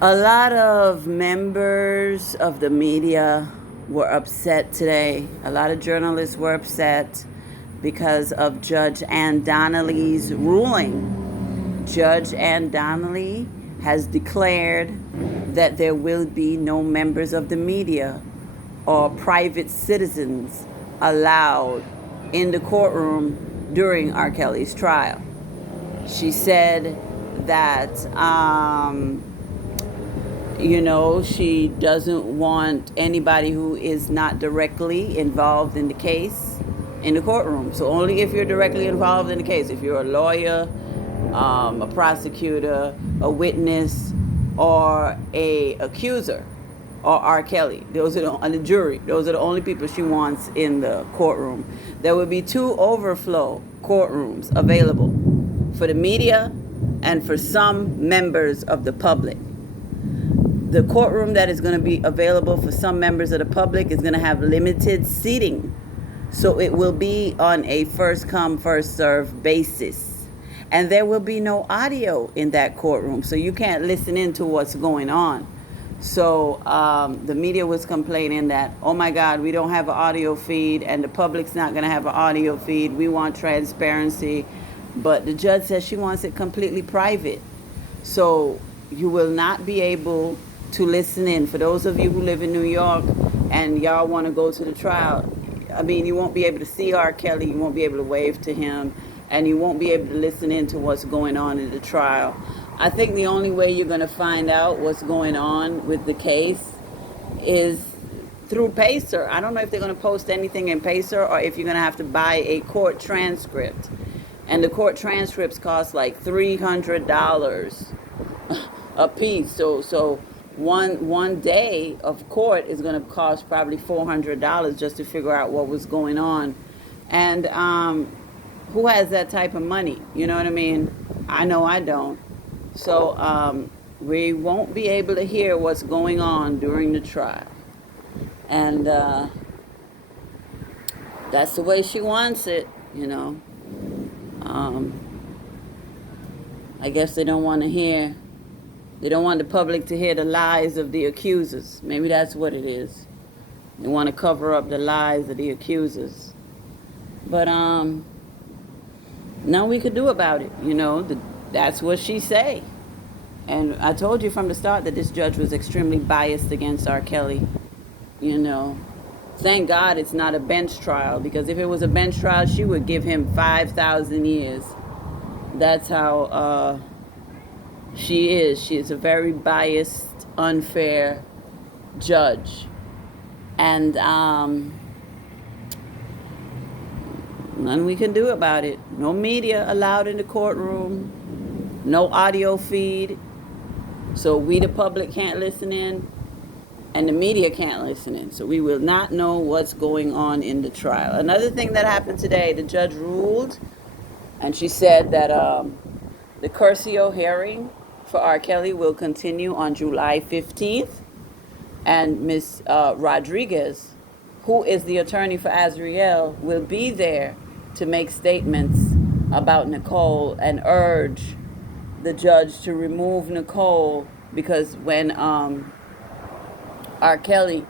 A lot of members of the media were upset today. A lot of journalists were upset because of Judge Ann Donnelly's ruling. Judge Ann Donnelly has declared that there will be no members of the media or private citizens allowed in the courtroom during R. Kelly's trial. She said that she doesn't want anybody who is not directly involved in the case in the courtroom. So only if you're directly involved in the case, if you're a lawyer, a prosecutor, a witness, or a accuser, or R. Kelly. Those are on the jury. Those are the only people she wants in the courtroom. There will be 2 overflow courtrooms available for the media and for some members of the public. The courtroom that is going to be available for some members of the public is going to have limited seating. So it will be on a first come, first serve basis. And there will be no audio in that courtroom. So you can't listen in to what's going on. So the media was complaining that, oh my God, we don't have an audio feed and the public's not going to have an audio feed. We want transparency. But the judge says she wants it completely private. So you will not be able to listen in. For those of you who live in New York and y'all want to go to the trial, you won't be able to see R. Kelly, you won't be able to wave to him, and you won't be able to listen in to what's going on in the trial. I think the only way you're going to find out what's going on with the case is through Pacer. I don't know if they're going to post anything in Pacer or if you're going to have to buy a court transcript. And the court transcripts cost like $300 a piece. So one day of court is going to cost probably $400 just to figure out what was going on. And who has that type of money? You know what I mean? I know I don't. So we won't be able to hear what's going on during the trial. And that's the way she wants it. I guess they don't want the public to hear the lies of the accusers. Maybe that's what it is. They want to cover up the lies of the accusers. But nothing we could do about it. That's what she say. And I told you from the start that this judge was extremely biased against R. Kelly. Thank God it's not a bench trial, because if it was a bench trial, she would give him 5,000 years. That's how she is. She is a very biased, unfair judge. And nothing we can do about it. No media allowed in the courtroom. No audio feed. So we, the public, can't listen in. And the media can't listen in. So we will not know what's going on in the trial. Another thing that happened today, the judge ruled, and she said that the Curcio hearing for R. Kelly will continue on July 15th. And Ms. Rodriguez, who is the attorney for Azriel, will be there to make statements about Nicole and urge the judge to remove Nicole, because when R. Kelly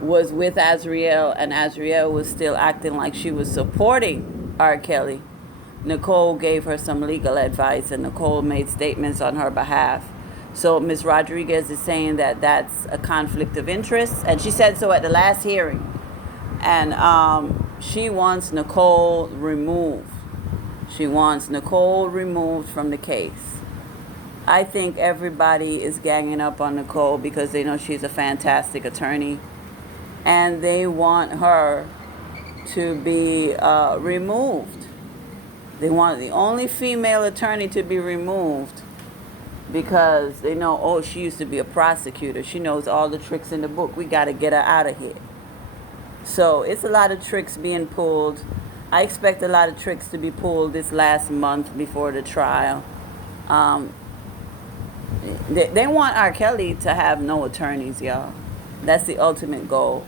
was with Azriel and Azriel was still acting like she was supporting R. Kelly, Nicole gave her some legal advice and Nicole made statements on her behalf. So Ms. Rodriguez is saying that that's a conflict of interest, and she said so at the last hearing. And she wants Nicole removed. She wants Nicole removed from the case. I think everybody is ganging up on Nicole because they know she's a fantastic attorney, and they want her to be removed. They want the only female attorney to be removed because they know, oh, she used to be a prosecutor. She knows all the tricks in the book. We got to get her out of here. So it's a lot of tricks being pulled. I expect a lot of tricks to be pulled this last month before the trial. They want R. Kelly to have no attorneys, y'all. That's the ultimate goal.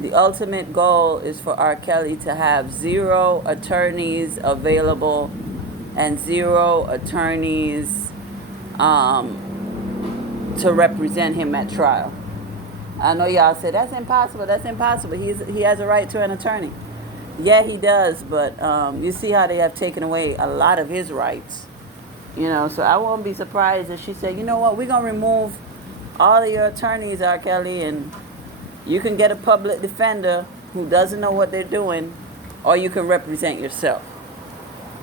The ultimate goal is for R. Kelly to have 0 attorneys available and 0 attorneys to represent him at trial. I know y'all say that's impossible. That's impossible. He has a right to an attorney. Yeah, he does, but you see how they have taken away a lot of his rights. So I won't be surprised if she said, you know what, we're gonna remove all of your attorneys, R. Kelly, and you can get a public defender who doesn't know what they're doing, or you can represent yourself.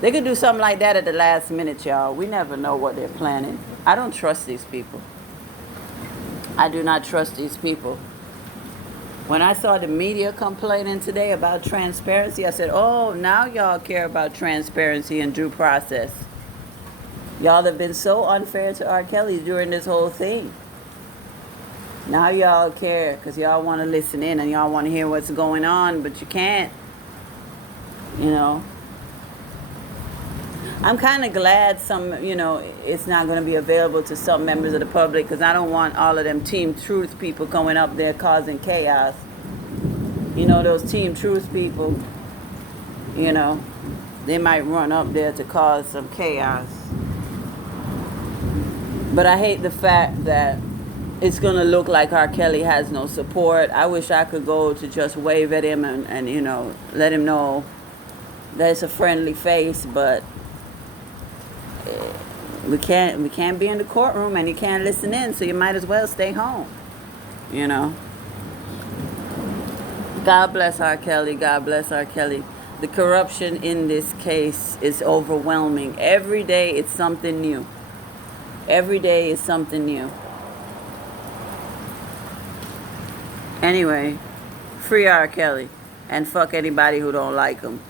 They could do something like that at the last minute, y'all. We never know what they're planning. I don't trust these people. I do not trust these people. When I saw the media complaining today about transparency, I said, oh, now y'all care about transparency and due process. Y'all have been so unfair to R. Kelly during this whole thing. Now y'all care because y'all want to listen in and y'all want to hear what's going on, but you can't. I'm kind of glad it's not going to be available to some members of the public, because I don't want all of them Team Truth people going up there causing chaos. Those Team Truth people, they might run up there to cause some chaos. But I hate the fact that it's going to look like R. Kelly has no support. I wish I could go to just wave at him and let him know that it's a friendly face, but we can't be in the courtroom and you can't listen in, so you might as well stay home. God bless R. Kelly. God bless R. Kelly. The corruption in this case is overwhelming. Every day it's something new. Every day is something new. Anyway, free R. Kelly and fuck anybody who don't like him.